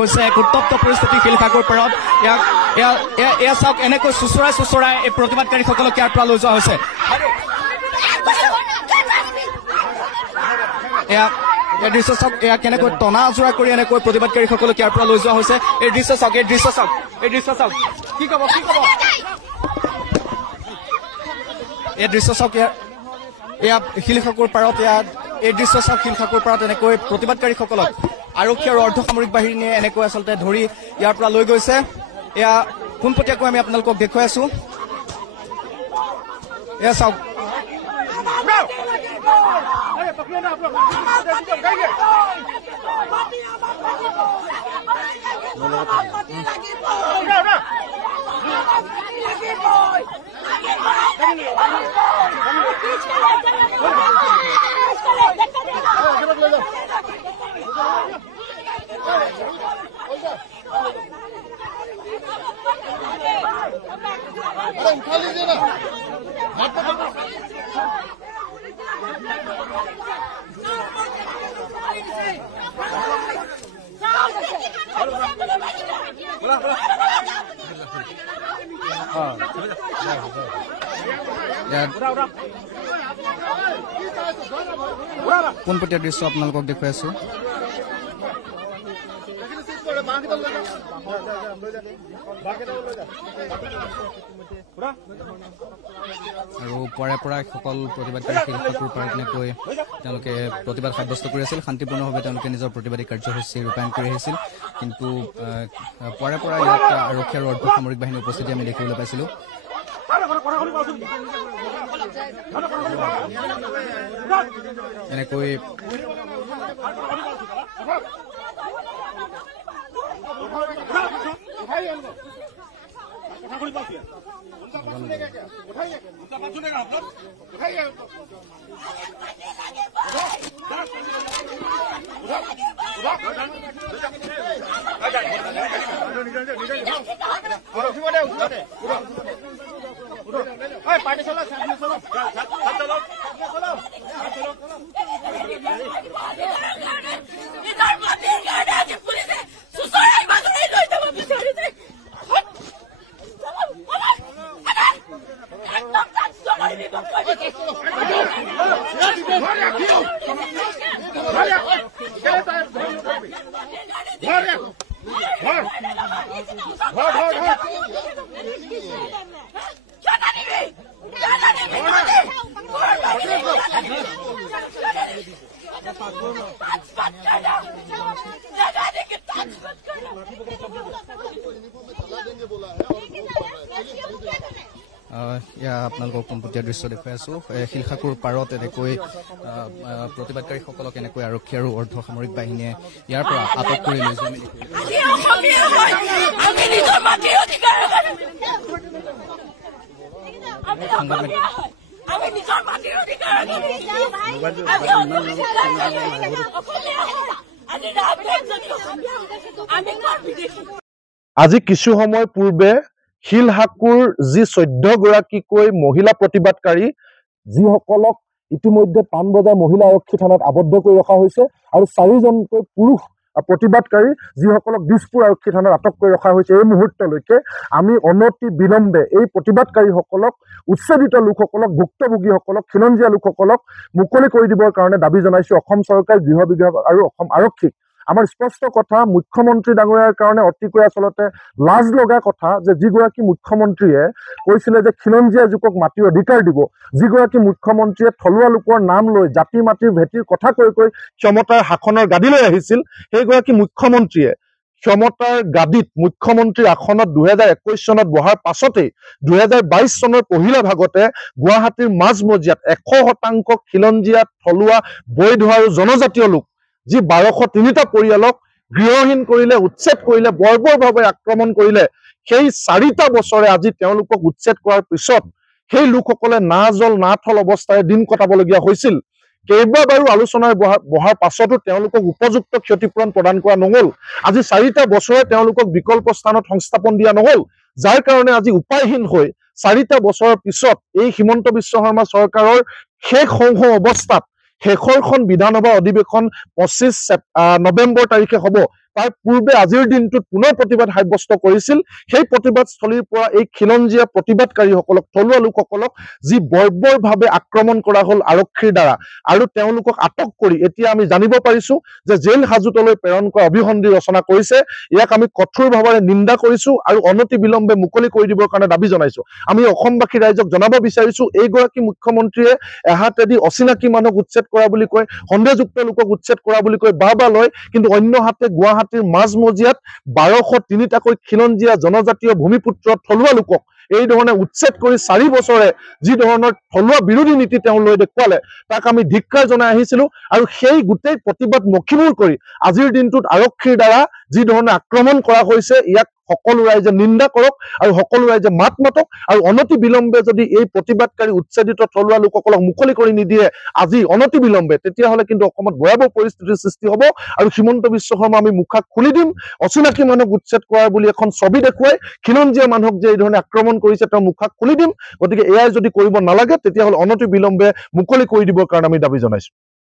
হৈছে এক উত্তপ্ত পৰিস্থিতি শিলখাকুৰ পাৰত এয়া চাওক এনেকৈ চুচৰাই এই প্ৰতিবাদকাৰীসকলক ইয়াৰ পৰা লৈ যোৱা হৈছে এই দৃশ্য চাওক এয়া কেনেকৈ টনা আজোৰা কৰি এনেকৈ প্ৰতিবাদকাৰীসকলক ইয়াৰ পৰা লৈ যোৱা হৈছে এই দৃশ্য চাওক কি ক'ব এই দৃশ্য চাওক এয়া শিলখাকুৰ পাৰত এই দৃশ্য চাওক শিলখাকুৰ পাৰত এনেকৈ প্ৰতিবাদকাৰীসকলক আৰক্ষী আৰু অৰ্ধসামৰিক বাহিনীয়ে এনেকৈ আচলতে ধৰি ইয়াৰ পৰা লৈ গৈছে এয়া পোনপটীয়াকৈ আমি আপোনালোকক দেখুৱাই আছো এয়া চাওক পোনপটীয়া দৃশ্য আপোনালোকক দেখুৱাই আছো আৰু পৰাই সকল প্ৰতিবাদকাৰী শিলখাকুৰ পাৰত এনেকৈ তেওঁলোকে প্ৰতিবাদ সাব্যস্ত কৰি আছিল শান্তিপূৰ্ণভাৱে তেওঁলোকে নিজৰ প্ৰতিবাদী কাৰ্যসূচী ৰূপায়ণ কৰি আহিছিল কিন্তু পৰাই ইয়াত আৰক্ষী আৰু অৰ্ধসামৰিক বাহিনীৰ উপস্থিতি আমি দেখিবলৈ পাইছিলো এনেকৈ আপোনালোকক পোনপটীয়া দৃশ্য দেখুৱাই আছো শিলখাকুৰ পাৰত এনেকৈ প্ৰতিবাদকাৰীসকলক এনেকৈ আৰক্ষী আৰু অৰ্ধসামৰিক বাহিনীয়ে ইয়াৰ পৰা আটক কৰি লৈ যোৱা আজি কিছু সময় পূৰ্বে শিলখাকুৰ যি 14 গৰাকীকৈ মহিলা প্ৰতিবাদকাৰী যিসকলক ইতিমধ্যে পানবজাৰ মহিলা আৰক্ষী থানাত আবদ্ধ কৰি ৰখা হৈছে আৰু 4জনকৈ পুৰুষ প্ৰতিবাদকাৰী যিসকলক দিছপুৰ আৰক্ষী থানাত আটক কৰি ৰখা হৈছে এই মুহূৰ্তলৈকে আমি অনতি বিলম্বে এই প্ৰতিবাদকাৰীসকলক উচ্ছেদিত লোকসকলক ভুক্তভোগীসকলক খিলঞ্জীয়া লোকসকলক মুকলি কৰি দিবৰ কাৰণে দাবী জনাইছো অসম চৰকাৰ গৃহ বিভাগ আৰু অসম আৰক্ষীক আমাৰ স্পষ্ট কথা মুখ্যমন্ত্ৰী ডাঙৰীয়াৰ কাৰণে অতিকৈ আচলতে লাজ লগা কথা যে যিগৰাকী মুখ্যমন্ত্ৰীয়ে কৈছিলে যে খিলঞ্জীয়া যুৱক মাটিৰ অধিকাৰ দিব যিগৰাকী মুখ্যমন্ত্ৰীয়ে থলুৱা লোকৰ নাম লৈ জাতি মাটিৰ ভেটিৰ কথা কৈ ক্ষমতাৰ শাসনৰ গাদীলৈ আহিছিল সেইগৰাকী মুখ্যমন্ত্ৰীয়ে ক্ষমতাৰ গাদীত মুখ্যমন্ত্ৰীৰ আসনত 2021 চনত বহাৰ পাছতেই 2022 চনৰ পহিলা ভাগতে গুৱাহাটীৰ মাজমজিয়াত 100% খিলঞ্জীয়া থলুৱা বৈধ আৰু জনজাতীয় লোক যি 1203টা পৰিয়ালক গৃহহীন কৰিলে উচ্ছেদ কৰিলে বৰ্বৰভাৱে আক্ৰমণ কৰিলে সেই 4টা বছৰে আজি তেওঁলোকক উচ্ছেদ কৰাৰ পিছত সেই লোকসকলে না জল না থল অৱস্থাৰে দিন কটাবলগীয়া হৈছিল কেইবাবাৰো আলোচনাৰ বহাৰ পাছতো তেওঁলোকক উপযুক্ত ক্ষতিপূৰণ প্ৰদান কৰা নহল আজি 4টা বছৰে তেওঁলোকক বিকল্প স্থানত সংস্থাপন দিয়া নহল যাৰ কাৰণে আজি উপায়হীন হৈ 4টা বছৰৰ পিছত এই হিমন্ত বিশ্ব শৰ্মা চৰকাৰৰ শেষ অৱস্থাত শেষৰখন বিধানসভা অধিৱেশন 25 নৱেম্বৰ তাৰিখে হ'ব তাৰ পূৰ্বে আজিৰ দিনটোত পুনৰ প্ৰতিবাদ সাব্যস্ত কৰিছিল সেই প্ৰতিবাদস্থলীৰ পৰা এই খিলঞ্জীয়া প্ৰতিবাদকাৰীসকলক থলুৱা লোকসকলক যি বৰ্বৰভাৱে আক্ৰমণ কৰা হ'ল আৰক্ষীৰ দ্বাৰা আৰু তেওঁলোকক আটক কৰি এতিয়া আমি জানিব পাৰিছো যে জেল হাজতলৈ প্ৰেৰণ কৰা অভিসন্ধি ৰচনা কৰিছে ইয়াক আমি কঠোৰভাৱে নিন্দা কৰিছো আৰু অনতি বিলম্বে মুকলি কৰি দিবৰ কাৰণে দাবী জনাইছো আমি অসমবাসী ৰাইজক জনাব বিচাৰিছো এইগৰাকী মুখ্যমন্ত্ৰীয়ে এহাতেদি অচিনাকি মানুহক উচ্ছেদ কৰা বুলি কয় সন্দেহযুক্ত লোকক উচ্ছেদ কৰা বুলি কয় বা লয় কিন্তু অন্য হাতে গুৱাহাটীৰ মাজমজিয়াত 1203টাকৈ খিলঞ্জীয়া জনজাতীয় ভূমিপুত্ৰ থলুৱা লোকক এই ধৰণে উচ্ছেদ কৰি 4 বছৰে যি ধৰণৰ থলুৱা বিৰোধী নীতি তেওঁ লৈ দেখুৱালে তাক আমি ধিক্কাৰ জনাই আহিছিলো আৰু সেই গোটেই প্ৰতিবাদ মখিমূৰ কৰি আজিৰ দিনটোত আৰক্ষীৰ দ্বাৰা যি ধৰণে আক্ৰমণ কৰা হৈছে ইয়াক সকলো ৰাইজে নিন্দা কৰক আৰু সকলো ৰাইজে মাত মাতক আৰু অনতি বিলম্বে যদি এই প্ৰতিবাদকাৰী উচ্ছেদিত থলুৱা লোকসকলক মুকলি কৰি নিদিয়ে আজি অনতি বিলম্বে তেতিয়াহ'লে কিন্তু অসমত ভয়াৱহ পৰিস্থিতিৰ সৃষ্টি হ'ব আৰু হিমন্ত বিশ্ব শৰ্মা আমি মুখা খুলি দিম অচিনাকি মানুহক উচ্ছেদ কৰাৰ বুলি এখন ছবি দেখুৱাই খিলঞ্জীয়া মানুহক যে এই ধৰণে আক্ৰমণ কৰিছে তেওঁ মুখা খুলি দিম গতিকে এয়াই যদি কৰিব নালাগে তেতিয়াহ'লে অনতি বিলম্বে মুকলি কৰি দিবৰ কাৰণে আমি দাবী জনাইছো